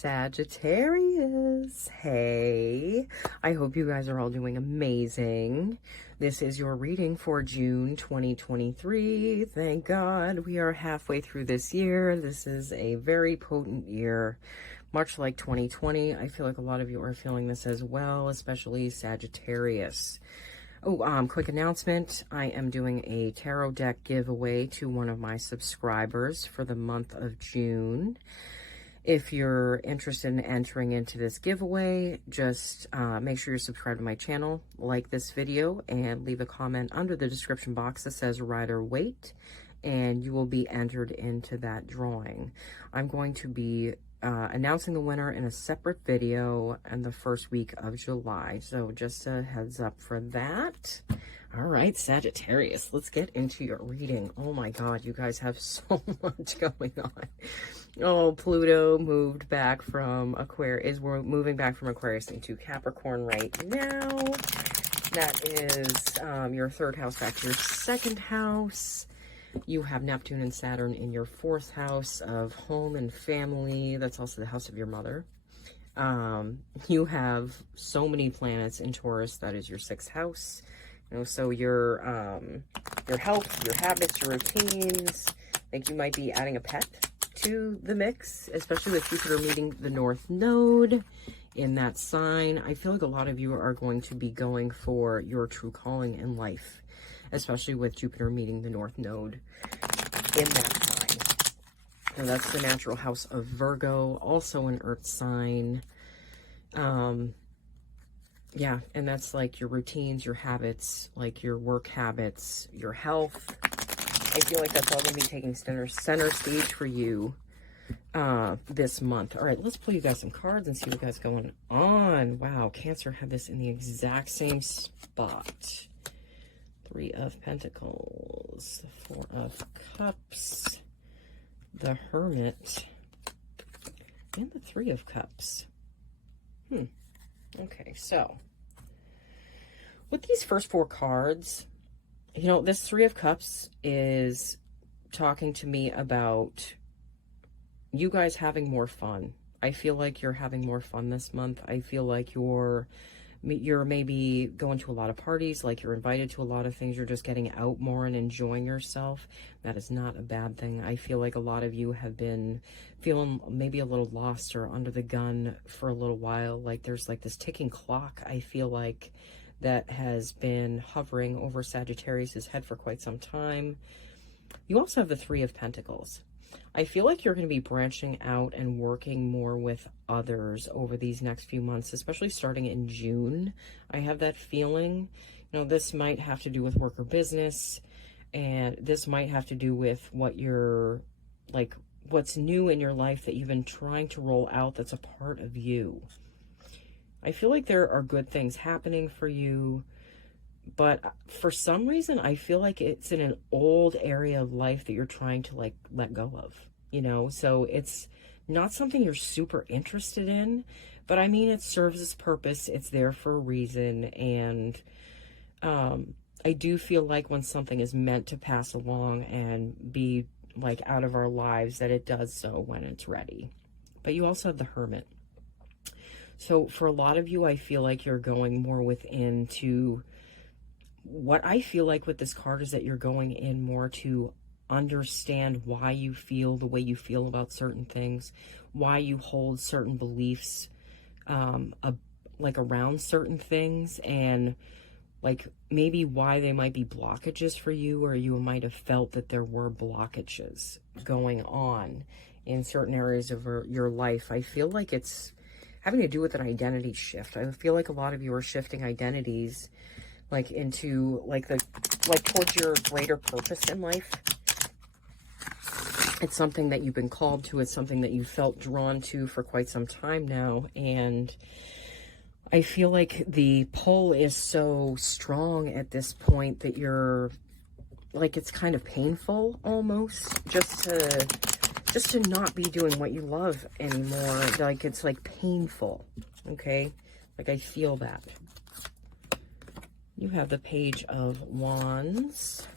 Sagittarius. Hey, I hope you guys are all doing amazing. This is your reading for June 2023. Thank God we are halfway through this year. This is a very potent year, much like 2020. I feel like a lot of you are feeling this as well, especially Sagittarius. Oh, quick announcement. I am doing a tarot deck giveaway to one of my subscribers for the month of June. If you're interested in entering into this giveaway, just make sure you're subscribed to my channel, like this video, and leave a comment under the description box that says Rider Waite, and you will be entered into that drawing. I'm going to be announcing the winner in a separate video in the first week of July. So just a heads up for that. All right, Sagittarius, let's get into your reading. Oh my God, you guys have so much going on. Oh, Pluto moved back from Aquarius. We're moving back from Aquarius into Capricorn right now. That is your third house back to your second house. You have Neptune and Saturn in your fourth house of home and family. That's also the house of your mother. You have so many planets in Taurus. That is your sixth house. You know, so your health, your habits, your routines. I think you might be adding a pet to the mix, especially with Jupiter meeting the North Node in that sign. I feel like a lot of you are going to be going for your true calling in life, especially with Jupiter meeting the North Node in that sign. So that's the natural house of Virgo, also an Earth sign. Yeah, and that's like your routines, your habits, like your work habits, your health. I feel like that's all going to be taking center stage for you this month. All right, let's pull you guys some cards and see what guys going on. Wow, Cancer had this in the exact same spot. Three of Pentacles, Four of Cups, the Hermit, and the Three of Cups. Okay, so with these first four cards, you know, this Three of Cups is talking to me about you guys having more fun. I feel like you're having more fun this month. I feel like you're maybe going to a lot of parties, like you're invited to a lot of things. You're just getting out more and enjoying yourself. That is not a bad thing. I feel like a lot of you have been feeling maybe a little lost or under the gun for a little while. Like there's like this ticking clock, I feel like, that has been hovering over Sagittarius's head for quite some time. You also have the Three of Pentacles. I feel like you're going to be branching out and working more with others over these next few months, especially starting in June. I have that feeling. You know, this might have to do with work or business, and this might have to do with what you're, like, what's new in your life that you've been trying to roll out that's a part of you. I feel like there are good things happening for you, but for some reason, I feel like it's in an old area of life that you're trying to, like, let go of, you know? So it's not something you're super interested in, but I mean, it serves its purpose. It's there for a reason. And I do feel like when something is meant to pass along and be, like, out of our lives, that it does so when it's ready. But you also have the Hermit. So for a lot of you, I feel like you're going more within to... What I feel like with this card is that you're going in more to understand why you feel the way you feel about certain things, why you hold certain beliefs, like around certain things, and like maybe why they might be blockages for you, or you might have felt that there were blockages going on in certain areas of your life. I feel like it's having to do with an identity shift. I feel like a lot of you are shifting identities, like into like towards your greater purpose in life. It's something that you've been called to. It's something that you felt drawn to for quite some time now. And I feel like the pull is so strong at this point that you're like, it's kind of painful almost just to not be doing what you love anymore. Like, it's like painful. Okay. Like, I feel that. You have the Page of Wands,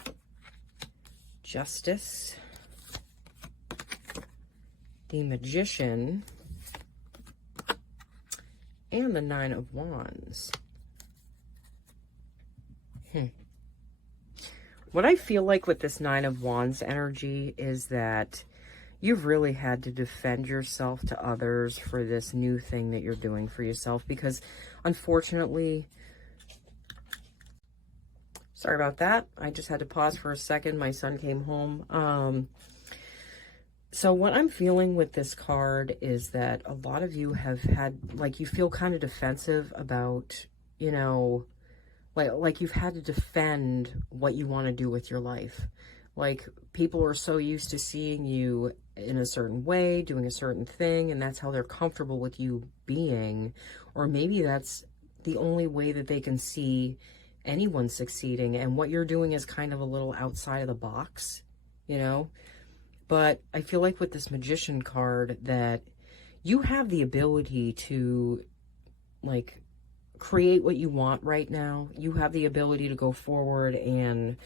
Justice, the Magician, and the Nine of Wands. What I feel like with this Nine of Wands energy is that you've really had to defend yourself to others for this new thing that you're doing for yourself, because unfortunately, sorry about that. I just had to pause for a second. My son came home. So what I'm feeling with this card is that a lot of you have had, like, you feel kind of defensive about, you know, like you've had to defend what you want to do with your life. Like, people are so used to seeing you in a certain way, doing a certain thing, and that's how they're comfortable with you being. Or maybe that's the only way that they can see anyone succeeding, and what you're doing is kind of a little outside of the box, you know? But I feel like with this Magician card that you have the ability to, like, create what you want right now. You have the ability to go forward and,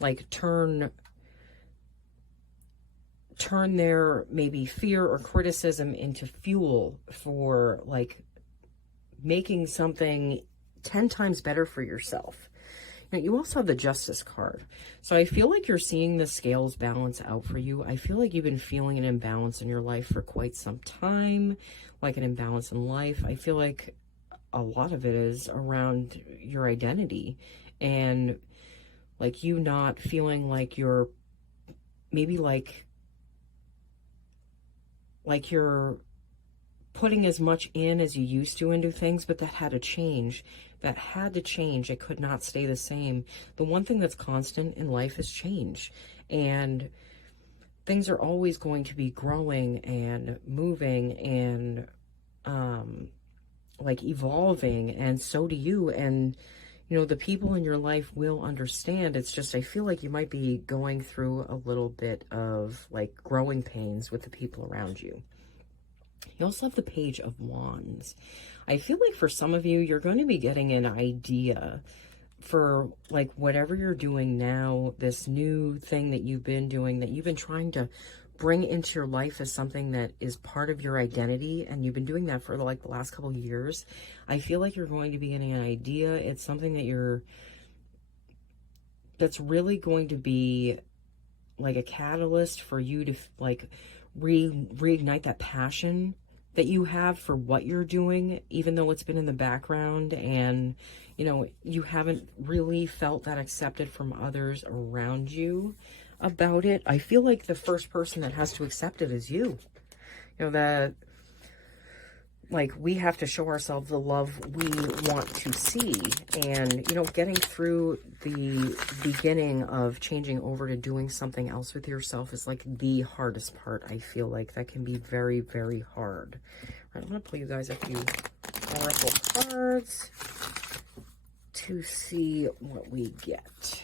like, turn their maybe fear or criticism into fuel for, like, making something 10 times better for yourself. Now, you also have the Justice card. So I feel like you're seeing the scales balance out for you. I feel like you've been feeling an imbalance in your life for quite some time, like an imbalance in life. I feel like a lot of it is around your identity and, like, you not feeling like you're maybe like you're putting as much in as you used to into things, but that had to change. That had to change. It could not stay the same. The one thing that's constant in life is change. And things are always going to be growing and moving and, like, evolving. And so do you. And, you know, the people in your life will understand. It's just, I feel like you might be going through a little bit of, like, growing pains with the people around you. You also have the Page of Wands. I feel like for some of you, you're going to be getting an idea for, like, whatever you're doing now, this new thing that you've been doing, that you've been trying to bring into your life as something that is part of your identity, and you've been doing that for, like, the last couple of years. I feel like you're going to be getting an idea. It's something that that's really going to be, like, a catalyst for you to, like, reignite that passion that you have for what you're doing, even though it's been in the background and, you know, you haven't really felt that accepted from others around you about it. I feel like the first person that has to accept it is you. You know, that, like, we have to show ourselves the love we want to see. And, you know, getting through the beginning of changing over to doing something else with yourself is, like, the hardest part. I feel like that can be very, very hard. All right, I'm going to pull you guys a few oracle cards to see what we get.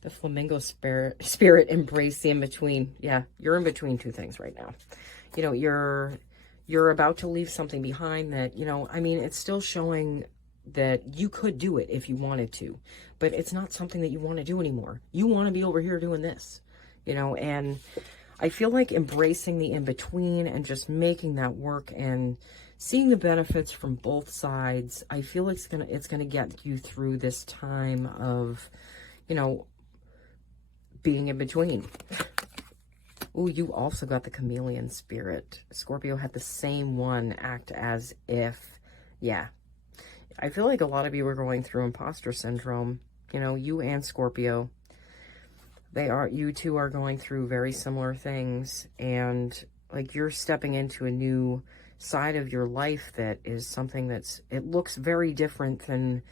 The Flamingo Spirit embrace the in-between. Yeah, you're in between two things right now. You know, you're about to leave something behind that, you know, I mean, it's still showing that you could do it if you wanted to, but it's not something that you want to do anymore. You want to be over here doing this, you know, and I feel like embracing the in-between and just making that work and seeing the benefits from both sides. I feel like it's gonna get you through this time of, you know, being in between. Oh, you also got the Chameleon Spirit. Scorpio had the same one, act as if. Yeah. I feel like a lot of you are going through imposter syndrome. You know, you and Scorpio. You two are going through very similar things. And, like, you're stepping into a new side of your life that is something it looks very different than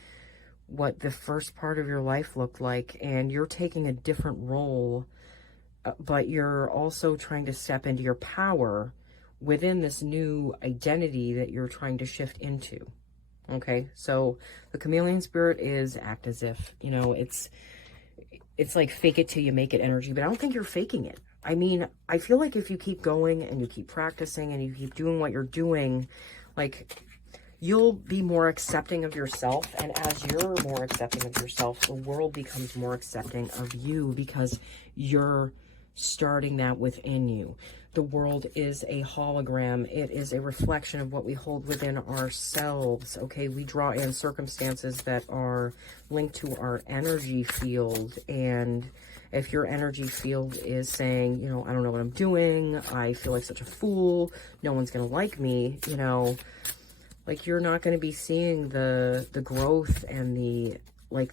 what the first part of your life looked like. And you're taking a different role, but you're also trying to step into your power within this new identity that you're trying to shift into. Okay, so the Chameleon Spirit is act as if, you know, it's like fake it till you make it energy, but I don't think you're faking it. I mean, I feel like if you keep going and you keep practicing and you keep doing what you're doing, like, you'll be more accepting of yourself. And as you're more accepting of yourself, the world becomes more accepting of you because you're starting that within you. The world is a hologram. It is a reflection of what we hold within ourselves. Okay, we draw in circumstances that are linked to our energy field. And if your energy field is saying, you know, I don't know what I'm doing, I feel like such a fool, no one's gonna like me, you know, like you're not going to be seeing the growth and the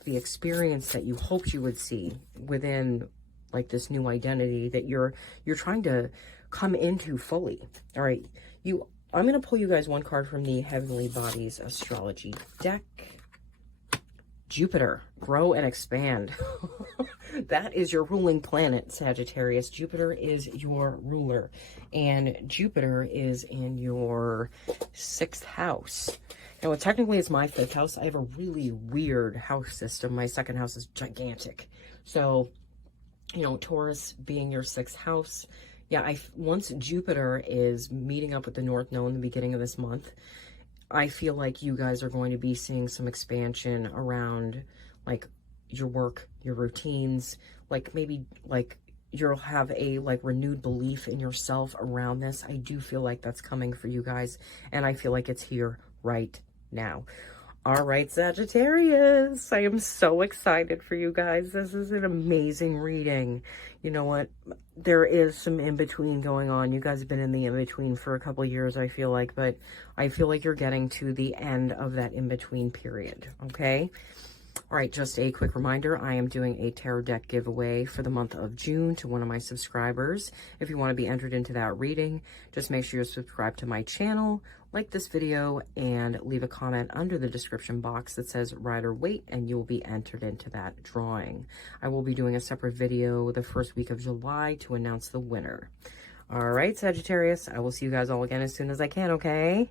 experience that you hoped you would see within like this new identity that you're trying to come into fully. All right, I'm going to pull you guys one card from the Heavenly Bodies Astrology deck. Jupiter, grow and expand. That is your ruling planet, Sagittarius. Jupiter is your ruler, and Jupiter is in your 6th house. Now, technically it's my 5th house. I have a really weird house system. My 2nd house is gigantic. So, you know, Taurus being your 6th house. Yeah, once Jupiter is meeting up with the North Node in the beginning of this month, I feel like you guys are going to be seeing some expansion around like your work, your routines, like maybe like you'll have a like renewed belief in yourself around this. I do feel like that's coming for you guys, and I feel like it's here right now. All right, Sagittarius, I am so excited for you guys. This is an amazing reading. You know what? There is some in-between going on. You guys have been in the in-between for a couple of years, I feel like, but I feel like you're getting to the end of that in-between period, okay? All right, just a quick reminder, I am doing a tarot deck giveaway for the month of June to one of my subscribers. If you want to be entered into that reading, just make sure you're subscribed to my channel, like this video, and leave a comment under the description box that says Rider Waite, and you will be entered into that drawing. I will be doing a separate video the first week of July to announce the winner. All right, Sagittarius, I will see you guys all again as soon as I can, okay?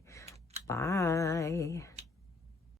Bye.